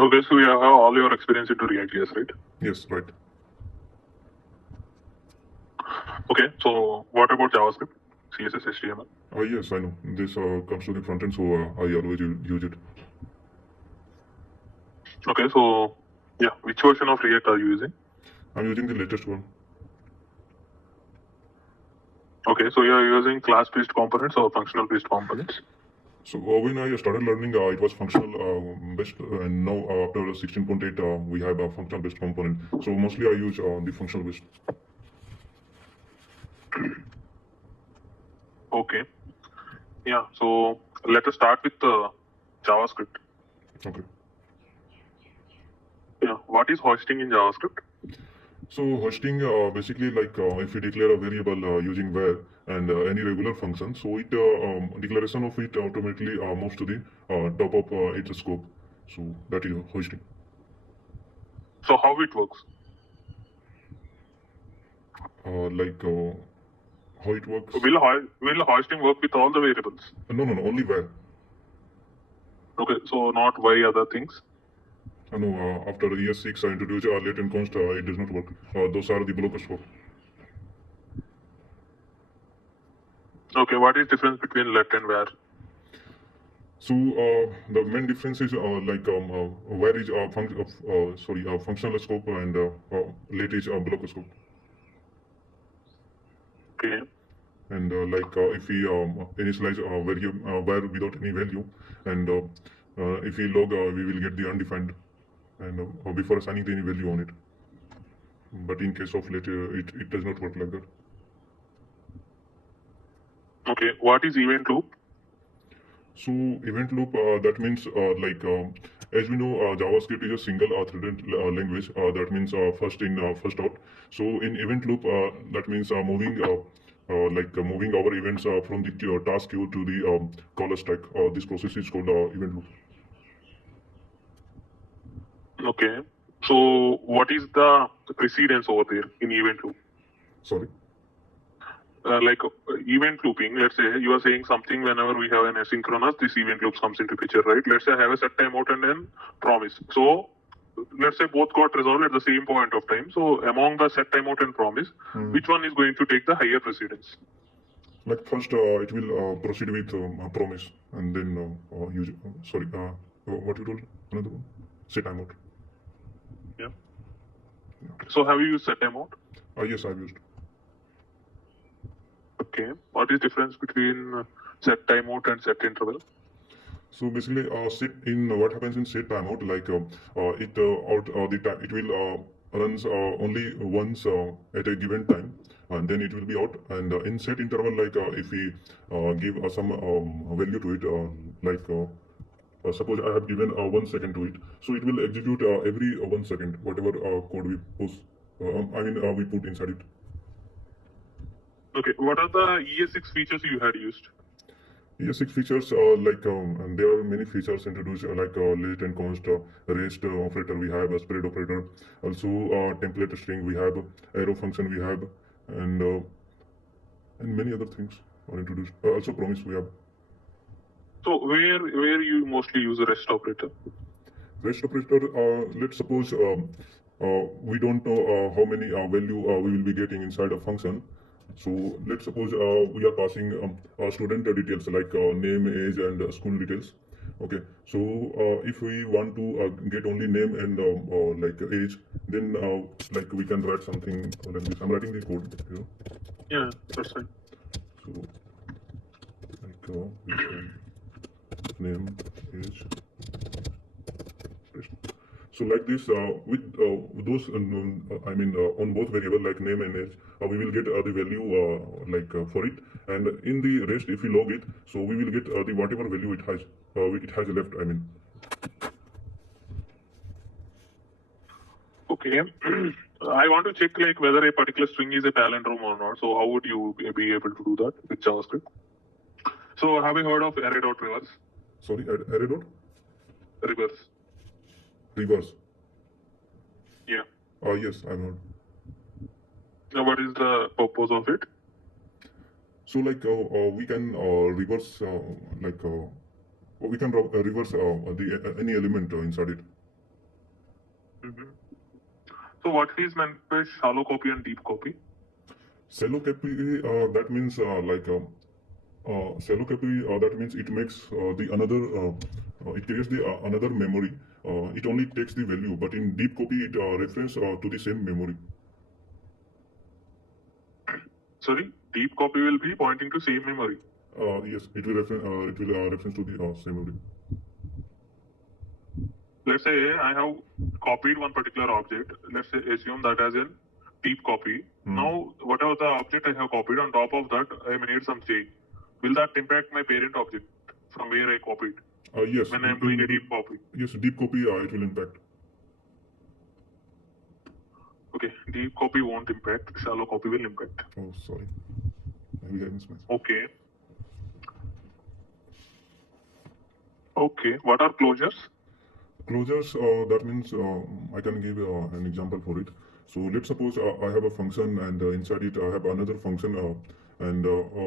Okay, so you have all your experience into ReactJs, right? Yes, right. Okay, so what about JavaScript, CSS, HTML? Yes, I know. This comes to the front end, so I always use it. Okay, so yeah, which version of React are you using? I'm using the latest one. Okay, so you are using class-based components or functional-based components? So when I started learning, it was functional based, and now after 16.8, we have a functional based component. So mostly I use the functional based. Okay, yeah. So let us start with JavaScript. Okay. Yeah, what is hoisting in JavaScript? So hoisting basically like if we declare a variable using var and any regular function, so it declaration of it automatically moves to the top of its scope. So that is hoisting. So how it works? Like how it works? Will hoisting work with all the variables? No, only var. Okay, so not y other things. No, after ES6 I introduced latent const, it does not work. Those are the blockers for. Okay, what is difference between let and var? So the main difference is like where is functional scope and let is blocker scope. Okay. And like if we initialize variable var without any value, and if we log, we will get the undefined, and before assigning any value on it. But in case of let, it does not work like that. Okay, what is event loop? So event loop, that means like as we know, JavaScript is a single threaded language. That means first in, first out. So in event loop, that means moving moving our events from the task queue to the caller stack. This process is called event loop. Okay, so what is the precedence over there in event loop? Sorry. Event looping, let's say you are saying something whenever we have an asynchronous, this event loop comes into picture, right? Let's say I have a set timeout and then promise. So let's say both got resolved at the same point of time. So among the set timeout and promise, which one is going to take the higher precedence? Like first, it will proceed with promise, and then use. What you told? Another one. Set timeout. Yeah. So have you used set timeout? Yes, I've used. Okay. What is difference between set timeout and set interval? So basically, set in what happens in set timeout, like it will runs only once at a given time, and then it will be out. And in set interval, like if we give some value to it, suppose I have given 1 second to it, so it will execute every 1 second whatever code we post. We put inside it. Okay. What are the ES6 features you had used? ES6 features and there are many features introduced like latent const, rest operator we have, a spread operator, also template string we have, arrow function we have, and many other things are introduced. Also promise we have. So where you mostly use a rest operator? Rest operator, let's suppose we don't know how many value we will be getting inside a function. So let's suppose we are passing student details like name, age, and school details. Okay, so if we want to get only name and like age, then like we can write something like this. I'm writing the code, you know. Yeah, that's right. So like name, age. So like this, with those, on both variable like name and age, we will get the value for it. And in the rest, if we log it, so we will get the whatever value it has left. Okay. I want to check like whether a particular string is a palindrome or not. So how would you be able to do that with JavaScript? So have you heard of array.reverse? Sorry, array dot? Reverse. Reverse. Yeah. Yes, I've heard. Now what is the purpose of it? So like we can reverse reverse any element inside it. Mhm. So what is meant by shallow copy and deep copy? Shallow copy, that means shallow copy, that means it makes it creates the another memory. It only takes the value, but in deep copy, it refers to the same memory. Sorry, deep copy will be pointing to same memory. Yes, it will reference to the same memory. Let's say I have copied one particular object. Let's say assume that as a deep copy. Now, whatever the object I have copied, on top of that, I made some change. Will that impact my parent object from where I copied? Yes. When I am doing a deep copy. Yes, deep copy, it will impact. Okay, deep copy won't impact. Shallow copy will impact. Oh, sorry. Maybe I mismatched. Okay. Okay. What are closures? Closures, that means I can give an example for it. So let's suppose I have a function, and inside it I have another function, and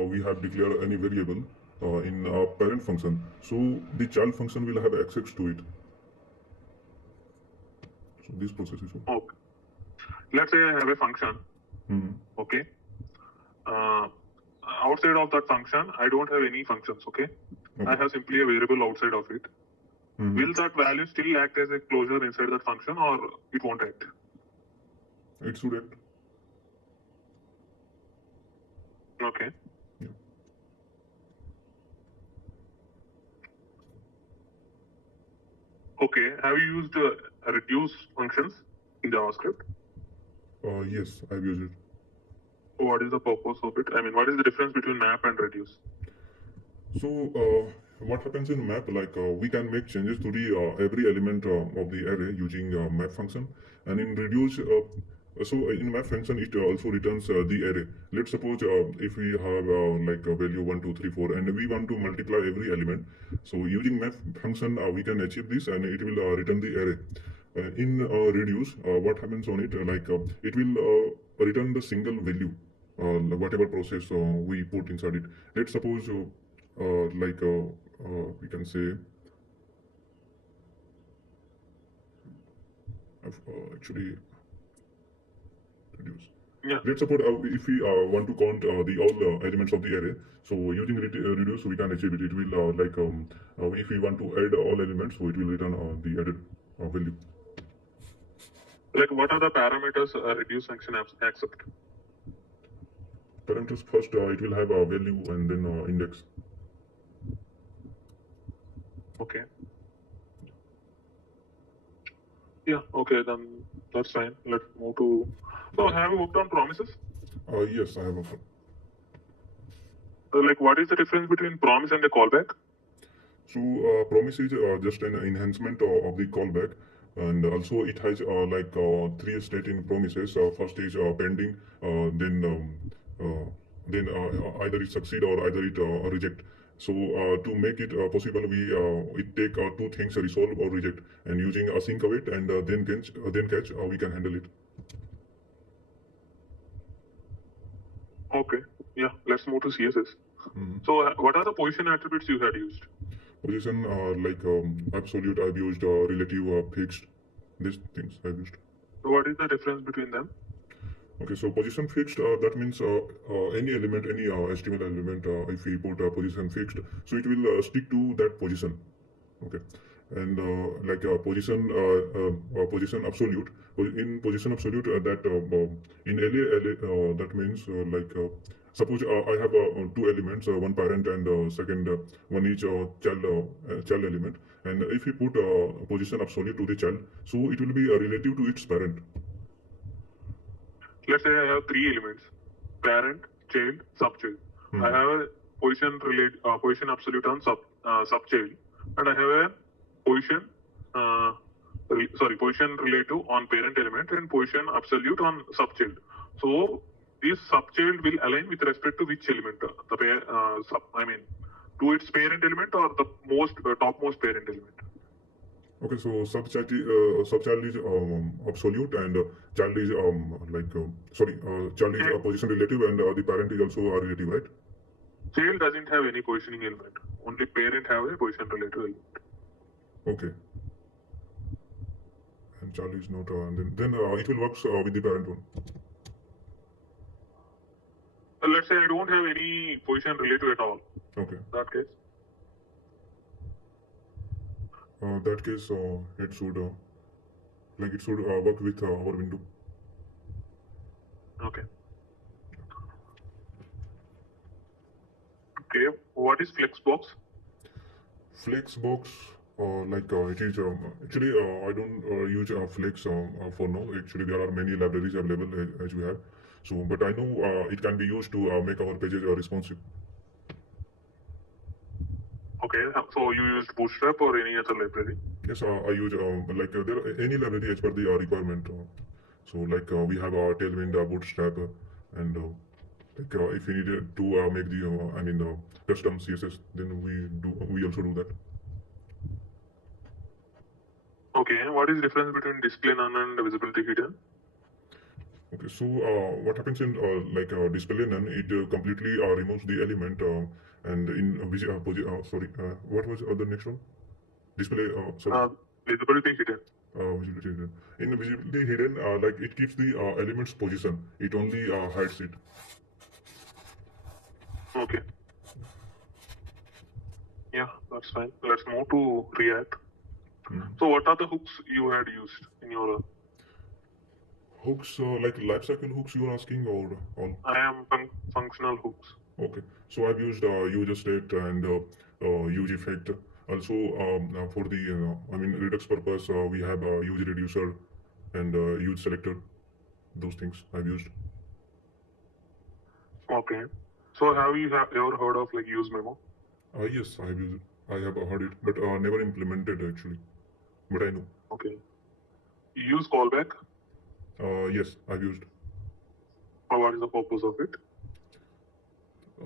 we have declared any variable in our parent function. So the child function will have access to it. So this process is what? Okay. Let's say I have a function. Okay. Outside of that function, I don't have any functions. Okay. I have simply a variable outside of it. Will that value still act as a closure inside that function, or it won't act? It should act. Okay. Yeah. Okay. Have you used reduce functions in JavaScript? Yes, I've used it. What is the purpose of it? I mean, what is the difference between map and reduce? So what happens in map, like we can make changes to the every element of the array using map function, and in reduce, so in map function it also returns the array. Let's suppose if we have like a value 1, 2, 3, 4, and we want to multiply every element. So using map function we can achieve this, and it will return the array. In reduce, what happens on it, like it will return the single value, whatever process we put inside it. Let's suppose like we can say actually reduce. Yeah. Let's suppose if we want to count the all elements of the array, so using reduce we can achieve it. It will like if we want to add all elements, so it will return the added value. Like, what are the parameters a reduce function accept? Parameters first, it will have a value and then index. Okay. Yeah. Okay, then that's fine. Let's move to. So, have you worked on promises? Yes, I have a. So, like, what is the difference between promise and a callback? So promise is just an enhancement of the callback, and also it has like 3 states in promises. First is pending, then either it succeed or either it reject. So to make it possible, we take 2 things: resolve or reject, and using async await and then catch, we can handle it. Okay. Yeah. Let's move to CSS. So, what are the position attributes you had used? Position like absolute I've used, relative, fixed, these things I've used. So, what is the difference between them? Okay, so position fixed, that means any element, any HTML element, if we put position fixed, so it will stick to that position. Okay, and like position absolute. In position absolute, that in LA, that means like suppose I have 2 elements, one parent and second one each child element, and if we put position absolute to the child, so it will be relative to its parent. Let's say I have 3 elements: parent, child, subchild. I have a position absolute on subchild, and I have a position position relative on parent element and position absolute on subchild. So this subchild will align with respect to which element? To its parent element or the topmost parent element? Okay, so subchild is absolute, and child is child is position relative, and the parent is also relative, right? Child doesn't have any positioning element. Only parent have a position relative element. Okay. And Charlie is not, then it will work with the parent one. Let's say I don't have any position relative at all. Okay. That case. That case, it should work with our window. Okay. Okay. What is Flexbox? Flexbox, it is actually I don't use Flex for now. Actually, there are many libraries available as we have. So, but I know it can be used to make our pages responsive. Okay. So you used Bootstrap or any other library? Yes, I use there any library as per the requirement. So we have Tailwind, Bootstrap, and if we needed to make the custom CSS, then we also do that. Okay. What is the difference between display none and visibility hidden? Okay, so what happens in display none, it completely removes the element and in what was the next one? Display Visibility hidden. Visibility hidden. In visibility hidden, it keeps the element's position. It only hides it. Okay. Yeah, that's fine. Let's move to React. So what are the hooks you had used in your hooks, like lifecycle hooks you are asking, or all? I am functional hooks. Okay, so I've used user state and use effect. Also, for the Redux purpose, we have use reducer and use selector. Those things I've used. Okay. So have you ever heard of like use memo? Yes, I have used it. I have heard it, but never implemented actually. But I know. Okay. You use callback? Yes, I've used. What is the purpose of it?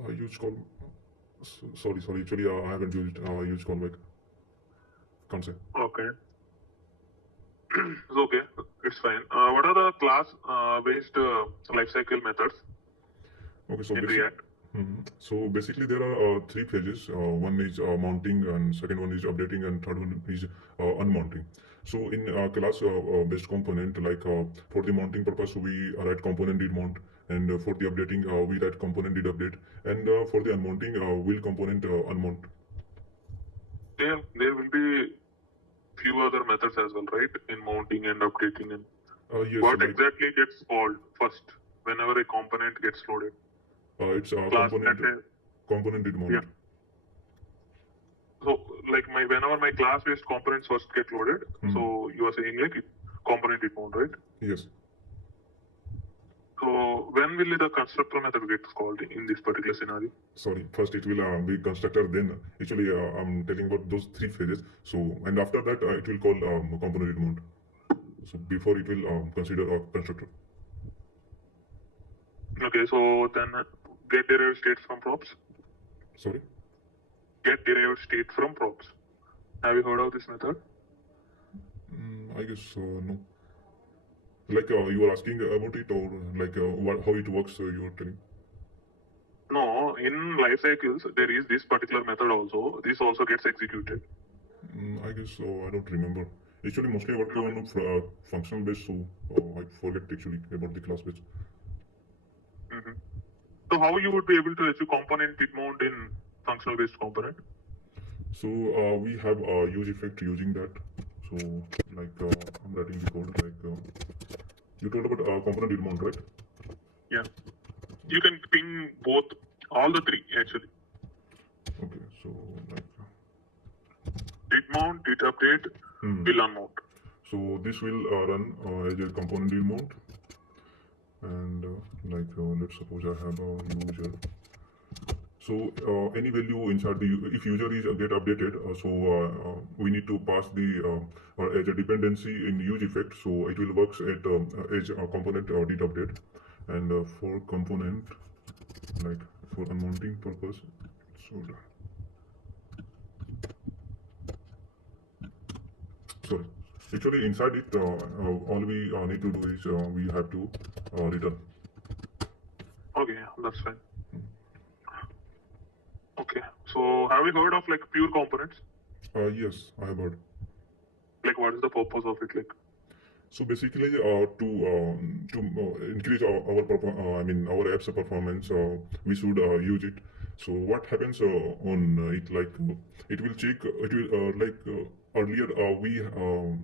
Use call. Sorry. Actually, I haven't used callback. Can't say. Okay. It's okay. It's fine. What are the class-based lifecycle methods? Okay, so in React? So basically, there are three phases. One is mounting, and second one is updating, and third one is unmounting. So in class-based component, for the mounting purpose, we write componentDidMount, and for the updating, we write componentDidUpdate, and for the unmounting, we'll componentUnMount. There will be few other methods as well, right? In mounting and updating. And yes. What exactly gets called first whenever a component gets loaded? It's componentDidMount. Yeah. So whenever my class-based components first get loaded, so you are saying like componentDidMount, right? Yes. So when will the constructor method get called in this particular scenario? Sorry, first it will be constructor, then actually I'm telling about those three phases. So, and after that it will call componentDidMount. So before it will consider a constructor. Okay, so then get derived state from props. Sorry? Get derived state from props. Have you heard of this method? I guess no. You are asking about it, or how it works, you are telling? No, in life cycles, there is this particular method also. This also gets executed. I guess I don't remember. Actually, mostly I work on functional base, so I forget actually about the class base. So how you would be able to achieve componentDidMount in functional based component? So we have use effect using that. So I'm writing the code you told about componentDidMount, right? Yeah. You can ping both, all the three actually. Okay, so DidMount, DidUpdate, will unmount. So this will run as a componentDidMount, and let's suppose I have a user. So any value inside if user is get updated, so we need to pass the as a dependency in use effect. So it will works at as a component DidUpdate, and for component for unmounting purpose, so sorry. Actually, inside it, all we need to do is we have to return. Okay, that's fine. Okay, so have you heard of pure components? Yes, I have heard. What is the purpose of it? So basically, to increase our app's performance, we should use it. So what happens on it? Like it will check. It will earlier we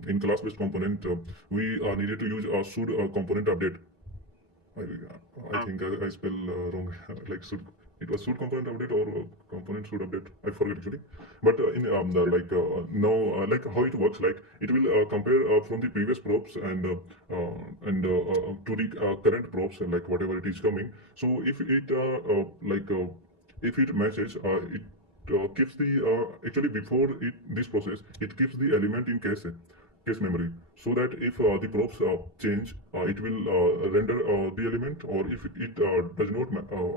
in class-based component we needed to use should component update. I think I spell wrong. Like should it was should component update or component should update? I forget actually. But in now like how it works, like it will compare from the previous props and to the current props, like whatever it is coming. So if it if it matches, it keeps the actually before this process it keeps the element in cache memory, so that if the props change, it will render the element, or if it does not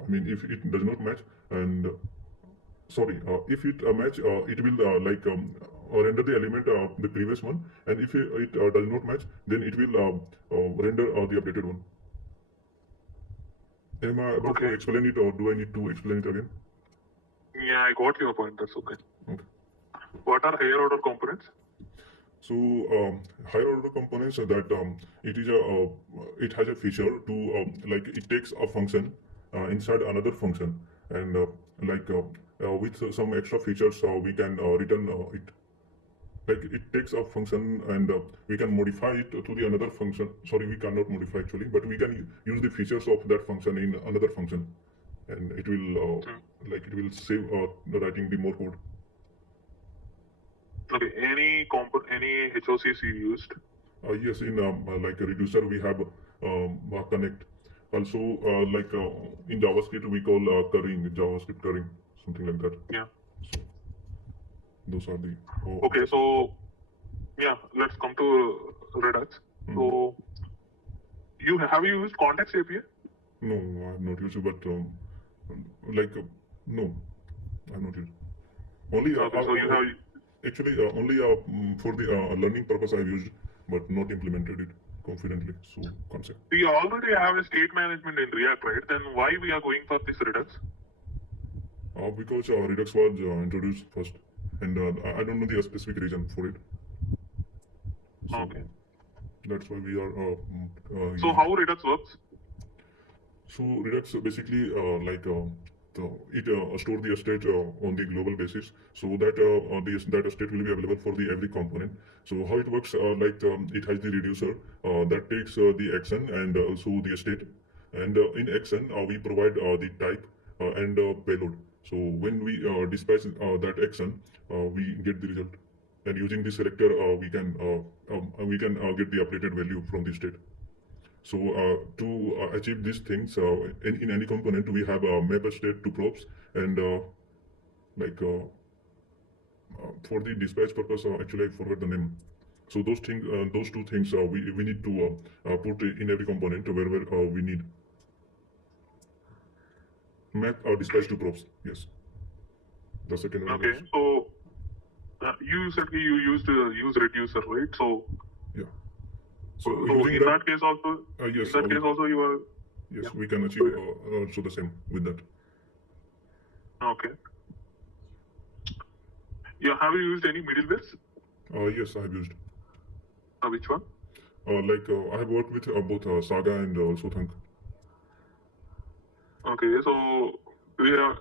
if it does not match, and if it match, it will render the element the previous one, and if it does not match, then it will render the updated one. Am I able to explain it, or do I need to explain it again? Yeah, I got your point. That's okay. Okay. What are higher order components? So higher order components that it has a feature to like it takes a function inside another function, and with some extra features we can return it. Like it takes a function and we can modify it to the another function. Sorry, we cannot modify actually, but we can use the features of that function in another function, and it will it will save writing the more code. Okay, any HOCs you used? Yes, in like a reducer we have connect. Also, in JavaScript we call currying, JavaScript currying, something like that. Yeah. So those are the. Okay, so yeah, let's come to Redux. So have you used context API? No, I have not used it, but no, I have not used. Only okay, so you have actually only for the learning purpose I have used, but not implemented it confidently. So concept. We already have a state management in React, right? Then why we are going for this Redux? Because Redux was introduced first, and I don't know the specific reason for it. So okay. That's why we are. So how Redux works? So Redux basically it store the state on the global basis, so that that state will be available for the every component. So how it works, it has the reducer that takes the action and also the state, and in action we provide the type and payload. So when we dispatch that action, we get the result, and using the selector we can get the updated value from the state. So to achieve these things, in any component, we have a map state to props, and for the dispatch purpose, actually I forgot the name. So those two things, we need to put in every component wherever we need. Map dispatch to props. Yes. The second one. Okay. So you said you used use reducer, right? So yeah. So in that case also, yes, in that case also you are. Yes, yeah. We can achieve also the same with that. Okay. Yeah, have you used any middlewares? Yes, I have used. Which one? I have worked with both Saga and also Thunk. Okay, so we are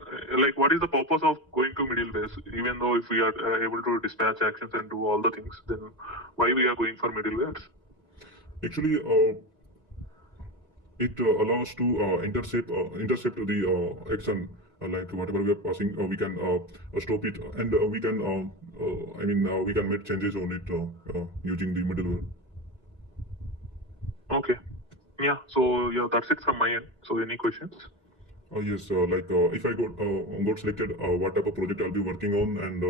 what is the purpose of going to middlewares? Even though if we are able to dispatch actions and do all the things, then why we are going for middlewares? Actually, it allows to intercept the action, like whatever we are passing, we can stop it, and we can we can make changes on it using the middleware. Okay. Yeah. So yeah, that's it from my end. So any questions? Yes. If I got selected, what type of project I'll be working on, and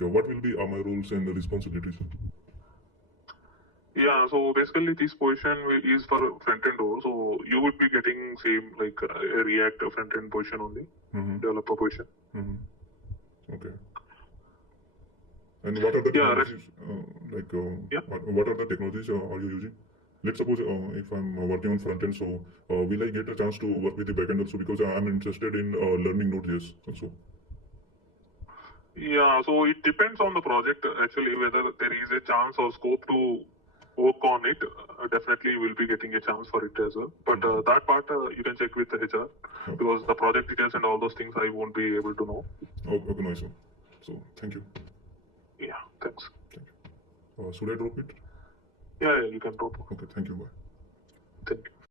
what will be my roles and responsibilities? Yeah, so basically this position is for front-end role. So you would be getting same like a React front-end position only, developer position. Okay. And what are the technologies? What are the technologies are you using? Let's suppose if I'm working on front-end, so will I get a chance to work with the backend also, because I'm interested in learning Node.js also? Yeah, so it depends on the project actually, whether there is a chance or scope to work on it, definitely we'll be getting a chance for it as well. But that part you can check with the HR because the project details and all those things I won't be able to know. Okay, nice one. So thank you. Yeah, thanks. Thank you. Should I drop it? Yeah, you can drop. Okay, thank you. Bye. Thank you.